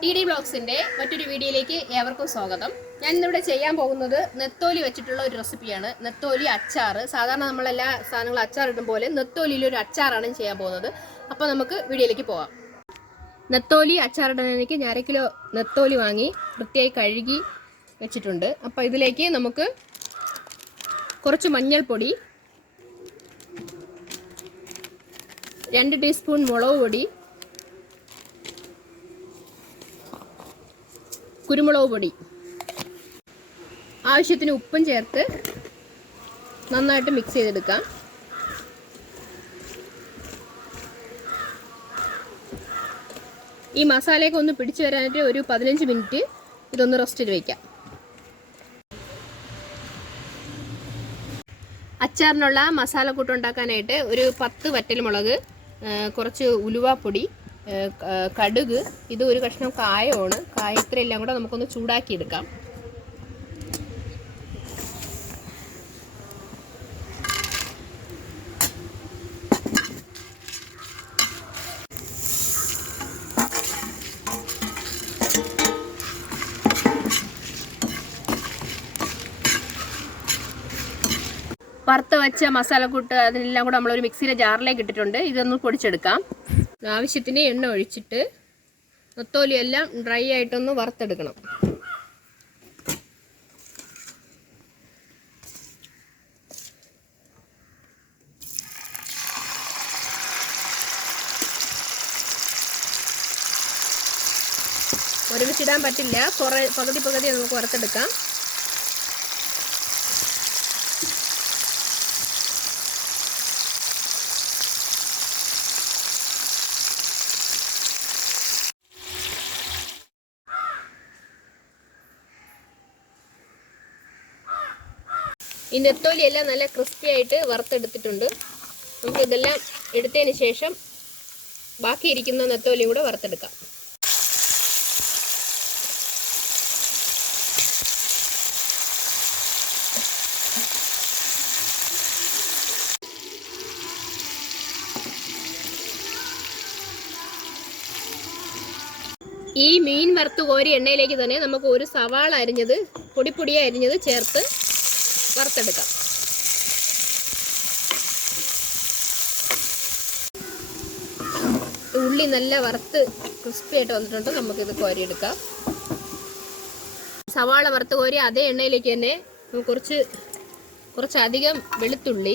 DDVLOGSന്റെ മറ്റൊരു വീഡിയോയിലേക്ക് ഏവർക്കും സ്വാഗതം. ഞാൻ ഇന്നിവിടെ ചെയ്യാൻ പോകുന്നത് നെത്തോലി വെച്ചിട്ടുള്ള ഒരു റെസിപ്പിയാണ്. നെത്തോലി അച്ചാർ. സാധാരണ നമ്മളെല്ലാ സാധനങ്ങളും അച്ചാർ ഇടും പോലെ നെത്തോലിയിൽ ഒരു അച്ചാറാണ് ചെയ്യാൻ പോകുന്നത്. അപ്പോൾ നമുക്ക് വീഡിയോയിലേക്ക് പോകാം. നെത്തോലി അച്ചാറിടാനേക്ക് ഞാൻ 1 കിലോ നെത്തോലി വാങ്ങി വൃത്തിയായി കഴുകി വെച്ചിട്ടുണ്ട്. അപ്പോൾ ഇതിലേക്ക് നമുക്ക് കുറച്ച് മഞ്ഞൾപ്പൊടി, 2 ടീസ്പൂൺ മുളക് പൊടി, കുരുമുളക് പൊടി, ആവശ്യത്തിന് ഉപ്പും ചേർത്ത് നന്നായിട്ട് മിക്സ് ചെയ്തെടുക്കാം. ഈ മസാലയൊക്കെ ഒന്ന് പിടിച്ചു വരാനായിട്ട് ഒരു 15 മിനിറ്റ് ഇതൊന്ന് റെസ്റ്റിൽ വയ്ക്കാം. അച്ചാറിനുള്ള മസാലക്കൂട്ട് ഉണ്ടാക്കാനായിട്ട് ഒരു 10 വറ്റൽമുളക്, കുറച്ച് ഉലുവാപ്പൊടി, കടുക്, ഇത് ഒരു കഷ്ണം കായമാണ്. കായത്തിലെല്ലാം കൂടെ നമുക്കൊന്ന് ചൂടാക്കി എടുക്കാം. വറുത്ത് വെച്ച മസാലക്കൂട്ട് അതിനെല്ലാം കൂടെ നമ്മളൊരു മിക്സിയുടെ ജാറിലേക്ക് ഇട്ടിട്ടുണ്ട്. ഇതൊന്ന് പൊടിച്ചെടുക്കാം. ആവശ്യത്തിന് എണ്ണ ഒഴിച്ചിട്ട് നെത്തോലി എല്ലാം ഡ്രൈ ആയിട്ടൊന്ന് വറുത്തെടുക്കണം. ഒരുമിച്ചിടാൻ പറ്റില്ല, പകുതി നമുക്ക് വറുത്തെടുക്കാം. ഈ നെത്തോലി എല്ലാം നല്ല ക്രിസ്പി ആയിട്ട് വറുത്തെടുത്തിട്ടുണ്ട്. നമുക്ക് ഇതെല്ലാം എടുത്തതിന് ശേഷം ബാക്കിയിരിക്കുന്ന നെത്തോലിയും കൂടെ വറുത്തെടുക്കാം. ഈ മീൻ വറുത്ത് കോരി എണ്ണയിലേക്ക് തന്നെ നമുക്ക് ഒരു സവാള അരിഞ്ഞത് പൊടിപ്പൊടിയായി അരിഞ്ഞത് ചേർത്ത് വറുത്തെടുക്കാം. ഉള്ളി നല്ല വറുത്ത് ക്രിസ്പി ആയിട്ട് വന്നിട്ടുണ്ട്. നമുക്കിത് കോരിയെടുക്കാം. സവാള വറുത്ത് കോരി അതേ എണ്ണയിലേക്ക് തന്നെ കുറച്ചധികം വെളുത്തുള്ളി,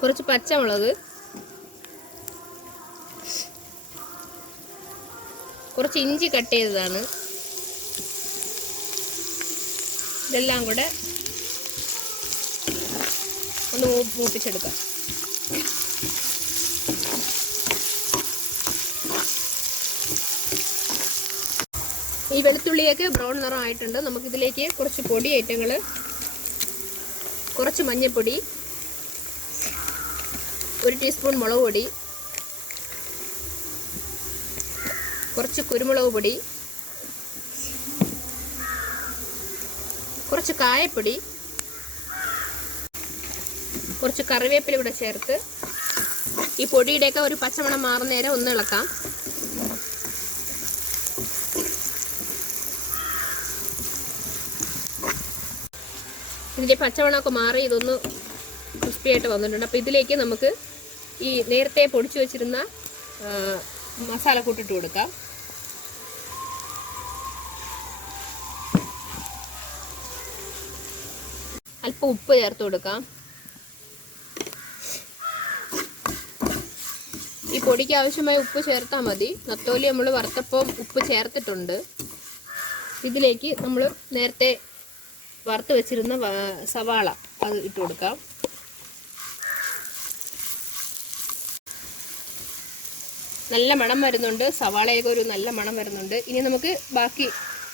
കുറച്ച് പച്ചമുളക്, കുറച്ച് ഇഞ്ചി കട്ട് ചെയ്തതാണ്, ഇതെല്ലാം കൂടെ ഒന്ന് മൂപ്പിച്ചെടുക്കാം. ഈ വെളുത്തുള്ളിയൊക്കെ ബ്രൗൺ നിറം ആയിട്ടുണ്ട്. നമുക്കിതിലേക്ക് കുറച്ച് പൊടി ഐറ്റങ്ങൾ, കുറച്ച് മഞ്ഞൾപ്പൊടി, 1 ടീസ്പൂൺ മുളക് പൊടി, കുറച്ച് കുരുമുളക് പൊടി, കുറച്ച് കായപ്പൊടി, കുറച്ച് കറിവേപ്പില കൂടെ ചേർത്ത് ഈ പൊടിയുടെയൊക്കെ ഒരു പച്ചമണം മാറുന്ന നേരം ഒന്ന് ഇളക്കാം. ഇതിൻ്റെ പച്ചമണമൊക്കെ മാറി ഇതൊന്ന് ക്രിസ്പി ആയിട്ട് വന്നിട്ടുണ്ട്. അപ്പോൾ ഇതിലേക്ക് നമുക്ക് ഈ നേരത്തെ പൊടിച്ചു വെച്ചിരുന്ന മസാല കൂട്ടിട്ട് കൊടുക്കാം. അല്പം ഉപ്പ് ചേർത്ത് കൊടുക്കാം. ഈ പൊടിക്ക് ആവശ്യമായ ഉപ്പ് ചേർത്താൽ മതി. നെത്തോലി നമ്മൾ വറുത്തപ്പം ഉപ്പ് ചേർത്തിട്ടുണ്ട്. ഇതിലേക്ക് നമ്മൾ നേരത്തെ വറുത്ത് വെച്ചിരുന്ന സവാള അത് ഇട്ട് കൊടുക്കാം. നല്ല മണം വരുന്നുണ്ട്. സവാളയൊക്കെ ഒരു നല്ല മണം വരുന്നുണ്ട്. ഇനി നമുക്ക് ബാക്കി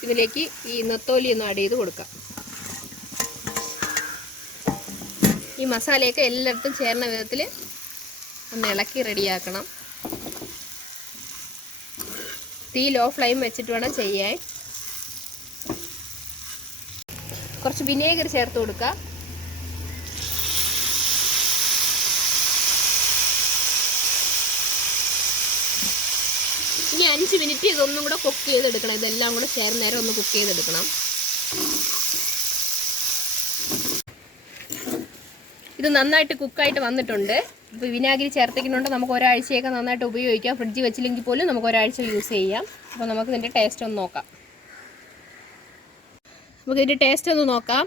ഇതിലേക്ക് ഈ നെത്തോലി ഒന്ന് ആഡ് ചെയ്ത് കൊടുക്കാം. ഈ മസാലയൊക്കെ എല്ലായിടത്തും ചേർന്ന വിധത്തിൽ ഒന്ന് ഇളക്കി റെഡിയാക്കണം. തീ ലോ ഫ്ലെയിം വെച്ചിട്ട് വേണം ചെയ്യാൻ. കുറച്ച് വിനേഗർ ചേർത്ത് കൊടുക്കുക. 5 മിനിറ്റ് ഇതൊന്നും കൂടെ കുക്ക് ചെയ്തെടുക്കണം. ഇതെല്ലാം കൂടെ ചേർന്ന് നേരം ഒന്ന് കുക്ക് ചെയ്തെടുക്കണം. ഇത് നന്നായിട്ട് കുക്കായിട്ട് വന്നിട്ടുണ്ട്. ഇപ്പോൾ വിനാഗിരി ചേർത്തിക്കുന്നുണ്ട്. നമുക്ക് ഒരാഴ്ചയൊക്കെ നന്നായിട്ട് ഉപയോഗിക്കാം. ഫ്രിഡ്ജിൽ വെച്ചില്ലെങ്കിൽ പോലും നമുക്ക് ഒരാഴ്ച യൂസ് ചെയ്യാം. അപ്പോൾ നമുക്ക് ഇതിൻ്റെ ടേസ്റ്റ് ഒന്ന് നോക്കാം. നമുക്കിതിൻ്റെ ടേസ്റ്റ് ഒന്ന് നോക്കാം.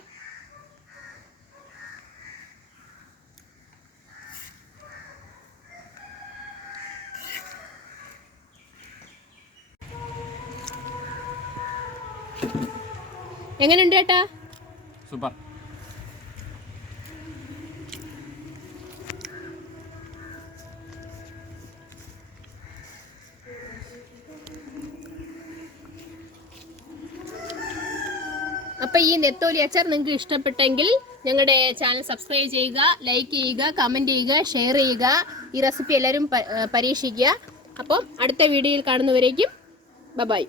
എങ്ങനെയുണ്ട് ചേട്ടാ? സൂപ്പർ. അപ്പോൾ ഈ നെത്തോലി അച്ചാർ നിങ്ങൾക്ക് ഇഷ്ടപ്പെട്ടെങ്കിൽ ഞങ്ങളുടെ ചാനൽ സബ്സ്ക്രൈബ് ചെയ്യുക, ലൈക്ക് ചെയ്യുക, കമൻറ്റ് ചെയ്യുക, ഷെയർ ചെയ്യുക. ഈ റെസിപ്പി എല്ലാവരും പരീക്ഷിക്കുക. അപ്പം അടുത്ത വീഡിയോയിൽ കാണുന്നവരേക്കും ബൈ.